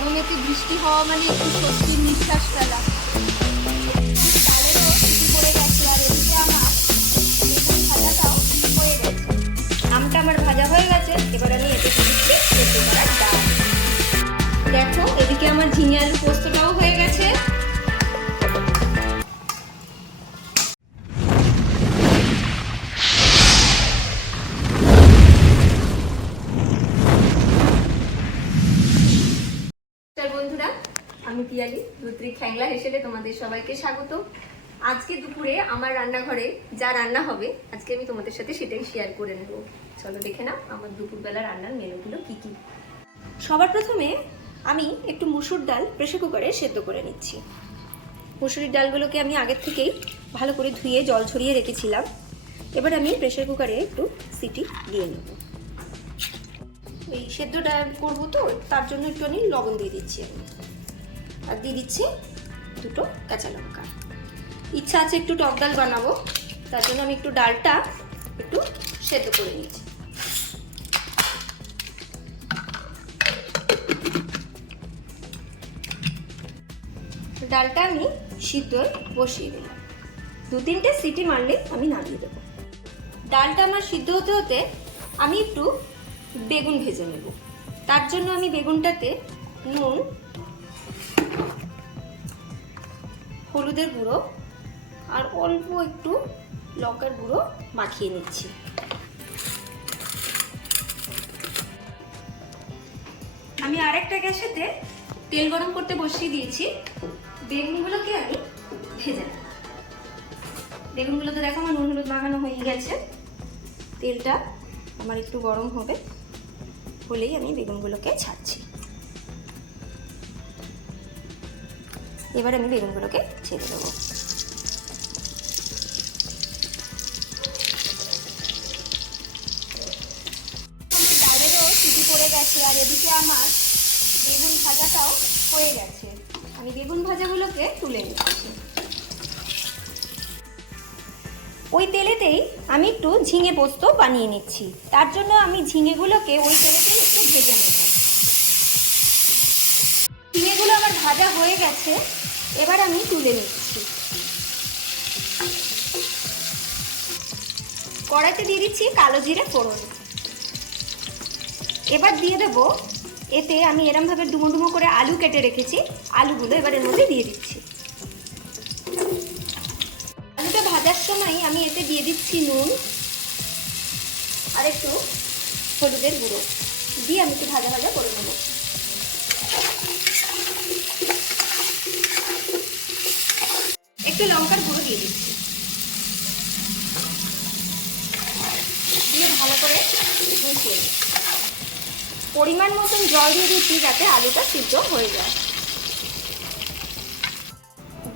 গরমেতে বৃষ্টি হওয়া মানে একটু স্বস্তির নিঃশ্বাস ফেলা। আমটা আমার ভাজা হয়ে গেছে, এবার আমি এতে দিচ্ছি দেখো, এদিকে আমার ঝিঙে আলু পোস্তটাও হয়ে গেছে। বন্ধুরা, আমি পিয়ালি রুদ্রিক খ্যাংলা হিসেবে তোমাদের সবাইকে স্বাগত। আজকে দুপুরে আমার রান্নাঘরে যা রান্না হবে, আজকে আমি তোমাদের সাথে সেটাই শেয়ার করে নেব। চলো দেখে নাও আমার দুপুরবেলা রান্নার মেনুগুলো কি কি। সবার প্রথমে আমি একটু মুসুর ডাল প্রেসার কুকারে সেদ্ধ করে নিচ্ছি। মুসুরির ডালগুলোকে আমি আগের থেকেই ভালো করে ধুয়ে জল ছড়িয়ে রেখেছিলাম। এবার আমি প্রেসার কুকারে একটু সিটি দিয়ে নেব। এই সেদ্ধটা করব তো, তার জন্য একটু আমি লবণ দিয়ে দিচ্ছি আর দিয়ে দিচ্ছি দুটো কাঁচা লঙ্কা। ইচ্ছা আছে একটু টক ডাল বানাবো, তার জন্য আমি একটু ডালটা একটু সেদ্ধ করে নিচ্ছি। ডালটা আমি সিদ্ধ বসিয়ে দিলাম দু তিনটে সিটি মারলে আমি নামিয়ে দেবো। ডালটা আমার সিদ্ধ হতে হতে আমি একটু বেগুন ভেজে নেব। তার জন্য আমি বেগুনটাতে নুন, হলুদের গুঁড়ো আর অল্প একটু লঙ্কার গুঁড়ো মাখিয়ে নিচ্ছি। আমি আরেকটা গ্যাসেতে তেল গরম করতে বসিয়ে দিয়েছি। বেগুনগুলোকে আমি ভেজে নেব। বেগুনগুলো তো দেখো আমার নুন হলুদ মাখানো হয়ে গেছে। তেলটা আমার একটু গরম হবে। হলেই আমি বেগুনগুলোকে ছাড়ছি। এবার আমি বেগুনগুলোকে ছেড়ে দেবো। পড়ে গেছে আর এদিকে আমার বেগুন ভাজাটাও হয়ে গেছে। আমি বেগুন ভাজাগুলোকে তুলে নিচ্ছি। ওই তেলেতেই আমি একটু ঝিঙে পোস্ত বানিয়ে নিচ্ছি। তার জন্য আমি ঝিঙেগুলোকে ওই তেলেতেই একটু ভেজে নেব। ঝিঙেগুলো আমার ভাজা হয়ে গেছে, এবার আমি তুলে নিচ্ছি। কড়াইতে দিয়ে দিচ্ছি কালো জিরে ফোড়ন। এবার দিয়ে দেব, এতে আমি এরমভাবে ডুমো ডুমো করে আলু কেটে রেখেছি। আলুগুলো এবার এর মধ্যে দিয়ে দিচ্ছি। ভাজার সময় আমি এতে দিয়ে দিচ্ছি নুন আর একটু হলুদের গুঁড়ো। দিয়ে আমি একটু ভাজা ভাজা করে নেব। একটু লঙ্কার গুঁড়ো দিয়ে দিচ্ছি। দিয়ে ভালো করে পরিমাণ মতন জল দিয়ে দিচ্ছি যাতে আলুটা সিদ্ধ হয়ে যায়।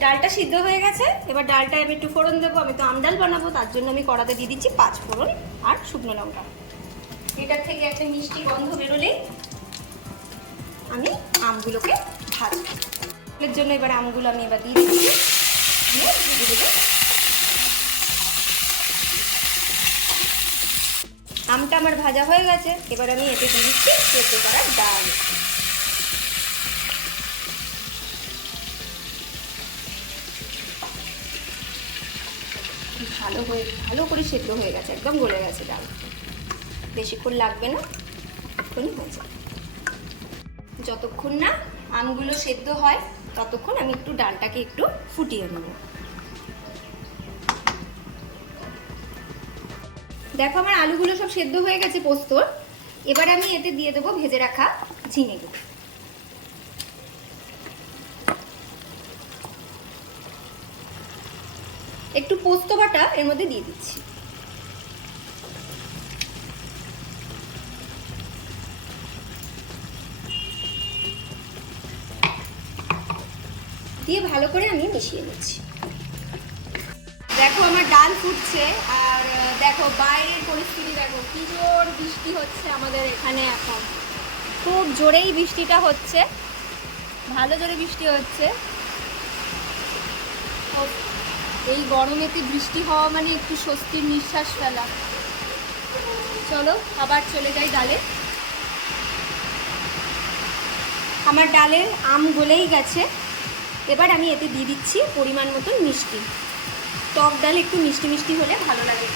ডালটা সিদ্ধ হয়ে গেছে। এবার ডালটা আমি একটু ফোড়ন দেবো, আমি তো আমডাল বানাবো, তার জন্য আমি কড়াতে দিয়ে দিচ্ছি পাঁচ ফোড়ন আর শুকনো লঙ্কা। এটার থেকে একটা মিষ্টি গন্ধ বেরোলেই আমি আমগুলোকে ভাজবো। এর জন্য এবার আমগুলো আমি এবার দিয়ে দিচ্ছি। দিয়ে আমটা আমার ভাজা হয়ে গেছে, এবার আমি এতে দিয়ে দিচ্ছি সেদ্ধ করা ডাল। ভালো হয়ে, ভালো করে সেদ্ধ হয়ে গেছে, একদম গলে গেছে ডাল। বেশিক্ষণ লাগবে না এক্ষুনি হয়ে যাবে যতক্ষণ না আমগুলো সেদ্ধ হয়, ততক্ষণ আমি একটু ডালটাকে একটু ফুটিয়ে নেব। দেখো আমার আলুগুলো সব সেদ্ধ হয়ে গেছে পোস্তর। এবার আমি এতে দিয়ে দেবো ভেজে রাখা ঝিঙেগুলো। একটু পোস্ত বাটা এর মধ্যে দিয়ে দিচ্ছি। দিয়ে ভালো করে আমি মিশিয়ে নিচ্ছি। দেখো আমার ডাল ফুটছে আর দেখো বাইরের পরিস্থিতি দেখো কি জোর বৃষ্টি হচ্ছে আমাদের এখানে এখন। খুব জোরেই বৃষ্টিটা হচ্ছে ভালো জোরে বৃষ্টি হচ্ছে। উফ, এই গরমেতে বৃষ্টি হওয়া মানে একটু স্বস্তির নিঃশ্বাস ফেলা। চলো, আবার চলে যাই ডালে। আমার ডালের আম গলেই গেছে। এবার আমি এতে দিয়ে দিচ্ছি পরিমাণ মতন মিষ্টি। টক ডাল একটু মিষ্টি মিষ্টি হলে ভালো লাগে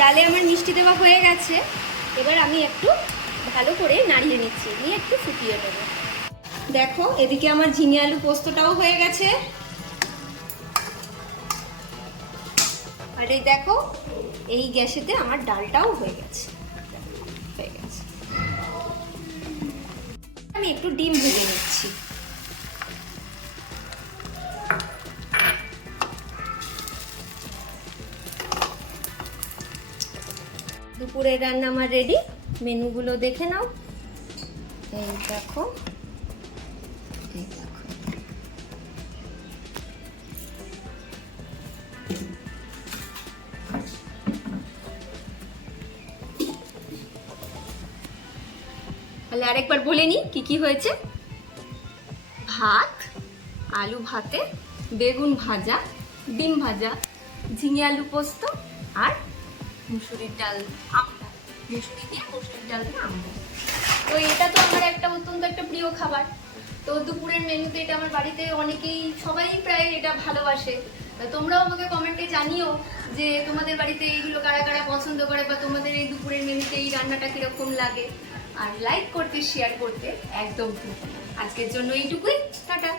ডালে আমার মিষ্টি দেওয়া হয়ে গেছে। এবার আমি একটু ভালো করে নাড়িয়ে নিচ্ছি, নিয়ে একটু ফুটিয়ে দেবো দেখো, এদিকে আমার ঝিঙে আলু পোস্তটাও হয়ে গেছে। আর এই দেখো, এই গ্যাসেতে আমার ডালটাও হয়ে গেছে। হয়ে গেছে। আমি একটু ডিম ভেজে নিচ্ছি। দুপুরের রান্না আমার রেডি মেনুগুলো দেখে নাও। এই দেখো দেখো। তাহলে আরেকবার বলে নিই কি কি হয়েছে? ভাত, আলু ভাতে, বেগুন ভাজা, ডিম ভাজা, ঝিঙে আলু পোস্ত আর মুসুরির ডাল আমটা মুসুরি দিয়ে মুসুরির ডাল দিয়ে আমটা তো এটা তো আমার একটা অত্যন্ত একটা প্রিয় খাবার। তো দুপুরের মেনুতে এটা আমার বাড়িতে অনেকেই, সবাই প্রায় এটা ভালোবাসে। তোমরাও আমাকে কমেন্টে জানিও যে তোমাদের বাড়িতে এইগুলো কারা কারা পছন্দ করে বা তোমাদের এই দুপুরের মেনুতে এই রান্নাটা কীরকম লাগে। আর লাইক করতে শেয়ার করতে একদম আজকের জন্য এইটুকুই। টাটা।